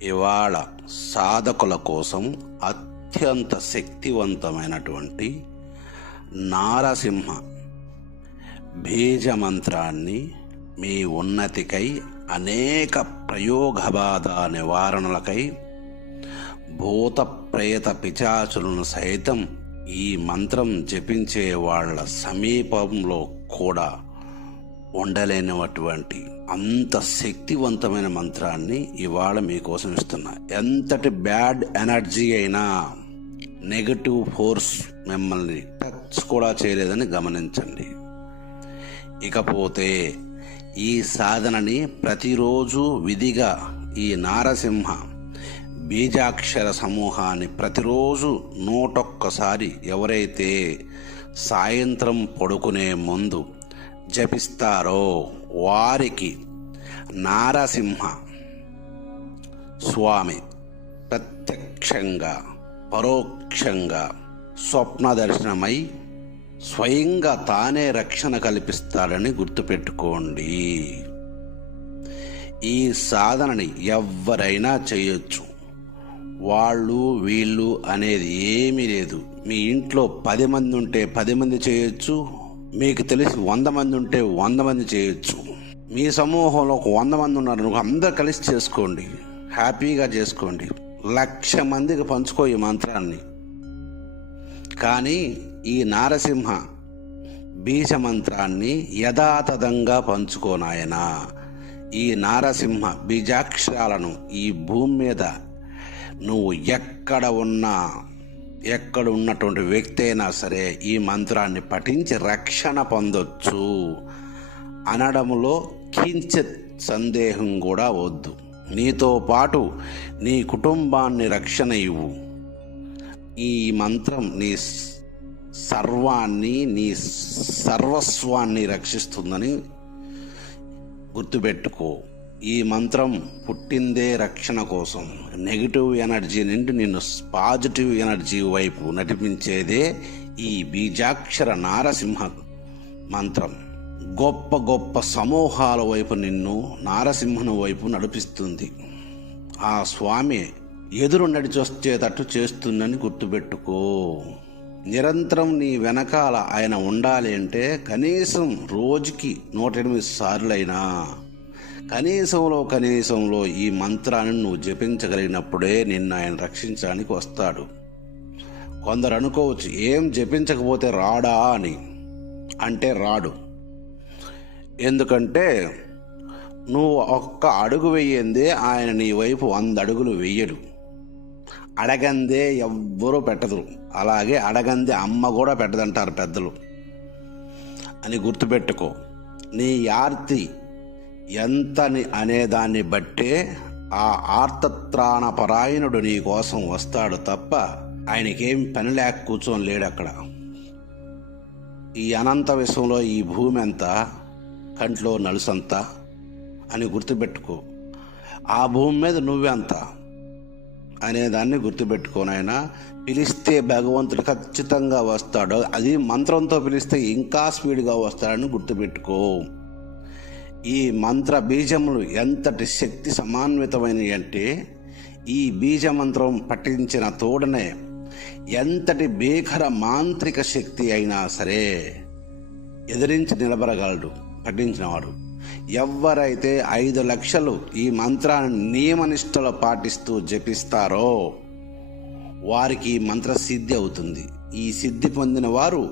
ఇవాళ సాధకుల కోసం అత్యంత శక్తివంతమైనటువంటి నారసింహ బీజ మంత్రాన్ని మీ ఉన్నతికై అనేక ప్రయోగబాధ నివారణలకై భూత ప్రేత పిచాచులను సైతం ఈ మంత్రం జపించే వాళ్ళ సమీపంలో కూడా ఉండలేనటువంటి అంత శక్తివంతమైన మంత్రాన్ని ఇవాళ మీకోసం ఇస్తున్నా. ఎంతటి బ్యాడ్ ఎనర్జీ అయినా నెగటివ్ ఫోర్స్ మిమ్మల్ని టచ్ కూడా చేయలేదని గమనించండి. ఇకపోతే ఈ సాధనని ప్రతిరోజు విధిగా ఈ నారసింహ బీజాక్షర సమూహాన్ని ప్రతిరోజు నూటొక్కసారి ఎవరైతే సాయంత్రం పడుకునే ముందు జపిస్తారో వారికి నారసింహ స్వామి ప్రత్యక్షంగా పరోక్షంగా స్వప్న దర్శనమై స్వయంగా తానే రక్షణ కల్పిస్తాడని గుర్తుపెట్టుకోండి. ఈ సాధనని ఎవరైనా చేయొచ్చు. వాళ్ళు వీళ్ళు అనేది ఏమీ లేదు. మీ ఇంట్లో పది మంది ఉంటే పది మంది చేయొచ్చు. మీకు తెలిసి వంద మంది ఉంటే వంద మంది చేయొచ్చు. మీ సమూహంలో ఒక వంద మంది ఉన్నారు నువ్వు అందరు కలిసి చేసుకోండి. హ్యాపీగా చేసుకోండి. లక్ష మందికి పంచుకో ఈ మంత్రాన్ని. కానీ ఈ నారసింహ బీజ మంత్రాన్ని యథాతథంగా పంచుకోనాయన ఈ నారసింహ బీజాక్షరాలను ఈ భూమి మీద నువ్వు ఎక్కడ ఉన్నా ఎక్కడ ఉన్నటువంటి వ్యక్తి అయినా సరే ఈ మంత్రాన్ని పఠించి రక్షణ పొందొచ్చు. అనడంలో కించిత్ సందేహం కూడా వద్దు. నీతో పాటు నీ కుటుంబాన్ని రక్షణ ఇవ్వు. ఈ మంత్రం నీ సర్వాన్ని నీ సర్వస్వాన్ని రక్షిస్తుందని గుర్తుపెట్టుకో. ఈ మంత్రం పుట్టిందే రక్షణ కోసం. నెగిటివ్ ఎనర్జీ నుండి నిన్ను పాజిటివ్ ఎనర్జీ వైపు నడిపించేదే ఈ బీజాక్షర నారసింహ మంత్రం. గొప్ప గొప్ప సమూహాల వైపు నిన్ను నారసింహను వైపు నడిపిస్తుంది. ఆ స్వామి ఎదురు నడిచొచ్చేటట్టు చేస్తుందని గుర్తుపెట్టుకో. నిరంతరం నీ వెనకాల ఆయన ఉండాలి అంటే కనీసం రోజుకి నూట ఎనిమిది సార్లైనా కనీసంలో కనీసంలో ఈ మంత్రాన్ని నువ్వు జపించగలిగినప్పుడే నిన్ను ఆయన రక్షించడానికి వస్తాడు. కొందరు అనుకోవచ్చు ఏం జపించకపోతే రాడా అని. అంటే రాడు. ఎందుకంటే నువ్వు ఒక్క అడుగు వెయ్యిందే ఆయన నీ వైపు వంద అడుగులు వెయ్యడు. అడగందే ఎవ్వరూ పెట్టదు అలాగే అడగందే అమ్మ కూడా పెట్టదంటారు పెద్దలు. అని గుర్తుపెట్టుకో. నీ యార్తి ఎంతని అనేదాన్ని బట్టే ఆ ఆర్తత్రాణ పరాయణుడు నీ కోసం వస్తాడు తప్ప ఆయనకేం పని లేక కూర్చొని లేడు అక్కడ. ఈ అనంత విశ్వంలో ఈ భూమి ఎంత? కంట్లో నలుసంత? అని గుర్తుపెట్టుకో. ఆ భూమి మీద నువ్వెంత? అనేదాన్ని గుర్తుపెట్టుకోనైనా పిలిస్తే భగవంతుడు ఖచ్చితంగా వస్తాడు. అది మంత్రంతో పిలిస్తే ఇంకా స్పీడ్గా వస్తాడని గుర్తుపెట్టుకో. ఈ మంత్ర బీజములు ఎంతటి శక్తి సమాన్వితమైనవి అంటే ఈ బీజ మంత్రం పఠించిన తోడనే ఎంతటి భీకర మాంత్రిక శక్తి అయినా సరే ఎదిరించి నిలబడగలడు పఠించినవాడు. ఎవరైతే ఐదు లక్షలు ఈ మంత్రాన్ని నియమనిష్టలో పాటిస్తూ జపిస్తారో వారికి ఈ మంత్ర సిద్ధి అవుతుంది. ఈ సిద్ధి పొందిన వారు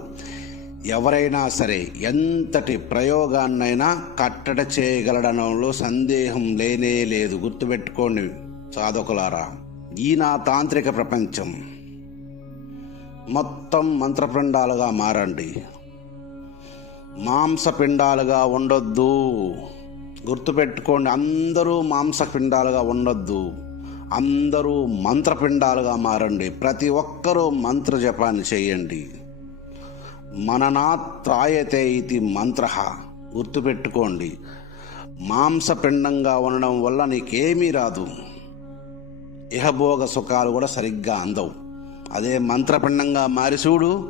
ఎవరైనా సరే ఎంతటి ప్రయోగాన్నైనా కట్టడ చేయగలడనంలో సందేహం లేనే లేదు. గుర్తుపెట్టుకోండి సాధకులారా ఈ నా తాంత్రిక ప్రపంచం. మొత్తం మంత్రపిండాలుగా మారండి. మాంసపిండాలుగా ఉండొద్దు. గుర్తుపెట్టుకోండి అందరూ మాంసపిండాలుగా ఉండొద్దు. అందరూ మంత్రపిండాలుగా మారండి. ప్రతి ఒక్కరూ మంత్ర జపాన్ని చేయండి. మననాత్రాయతే ఇది మంత్ర. గుర్తుపెట్టుకోండి. మాంసపిండంగా ఉండడం వల్ల నీకేమీ రాదు. ఇహభోగ సుఖాలు కూడా సరిగ్గా అందవు. అదే మంత్రపిండంగా మారి చూడు.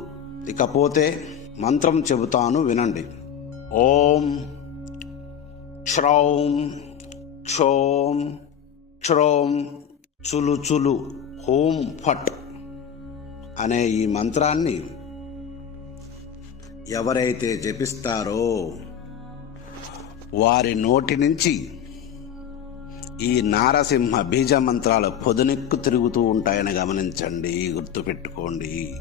ఇకపోతే మంత్రం చెబుతాను వినండి. ఓం శ్రౌం క్షోం క్ష్రోం చులు చులు హోం ఫట్ అనే ఈ మంత్రాన్ని ఎవరైతే జపిస్తారో వారి నోటి నుంచి ఈ నారసింహ బీజ మంత్రాలు పొదునెక్కు తిరుగుతూ ఉంటాయని గమనించండి గుర్తుపెట్టుకోండి.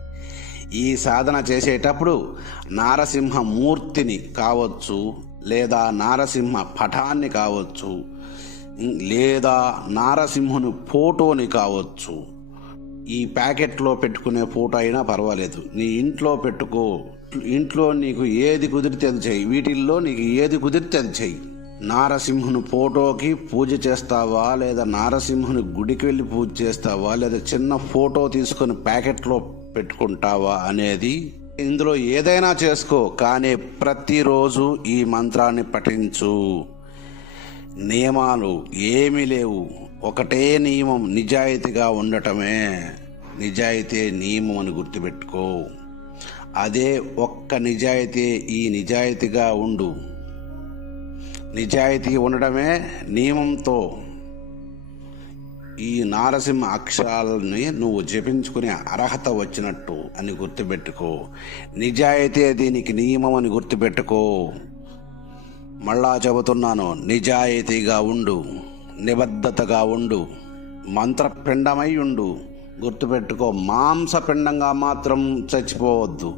ఈ సాధన చేసేటప్పుడు నారసింహ మూర్తిని కావచ్చు లేదా నారసింహ పటాన్ని కావచ్చు లేదా నారసింహుని ఫోటోని కావచ్చు ఈ ప్యాకెట్లో పెట్టుకునే ఫోటో అయినా పర్వాలేదు. నీ ఇంట్లో పెట్టుకో. ఇంట్లో నీకు ఏది కుదిరితే అది చెయ్యి. వీటిల్లో నీకు ఏది కుదిరితే అది చెయ్యి. నారసింహుని ఫోటోకి పూజ చేస్తావా? లేదా నారసింహుని గుడికి వెళ్ళి పూజ చేస్తావా? లేదా చిన్న ఫోటో తీసుకొని ప్యాకెట్లో పెట్టుకుంటావా అనేది ఇందులో ఏదైనా చేసుకో. కానీ ప్రతిరోజు ఈ మంత్రాన్ని పఠించు. నియమాలు ఏమీ లేవు. ఒకటే నియమం నిజాయితీగా ఉండటమే. నిజాయితీ నియమం అని గుర్తుపెట్టుకో. అదే ఒక్క నిజాయితీ ఈ నిజాయితీగా ఉండు. నిజాయితీ ఉండడమే నియమంతో. ఈ నారసింహ అక్షరాలని నువ్వు జపించుకునే అర్హత వచ్చినట్టు అని గుర్తుపెట్టుకో. నిజాయితీ దీనికి నియమం అని గుర్తుపెట్టుకో. మళ్ళా చెబుతున్నాను నిజాయితీగా ఉండు నిబద్ధతగా ఉండు మంత్రపిండమై ఉండు. గుర్తుపెట్టుకో మాంసపిండంగా మాత్రం చచ్చిపోవద్దు.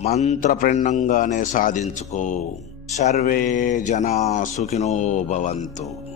మంత్రపిండంగానే సాధించుకో. సర్వే జనా సుఖినో భవంతు.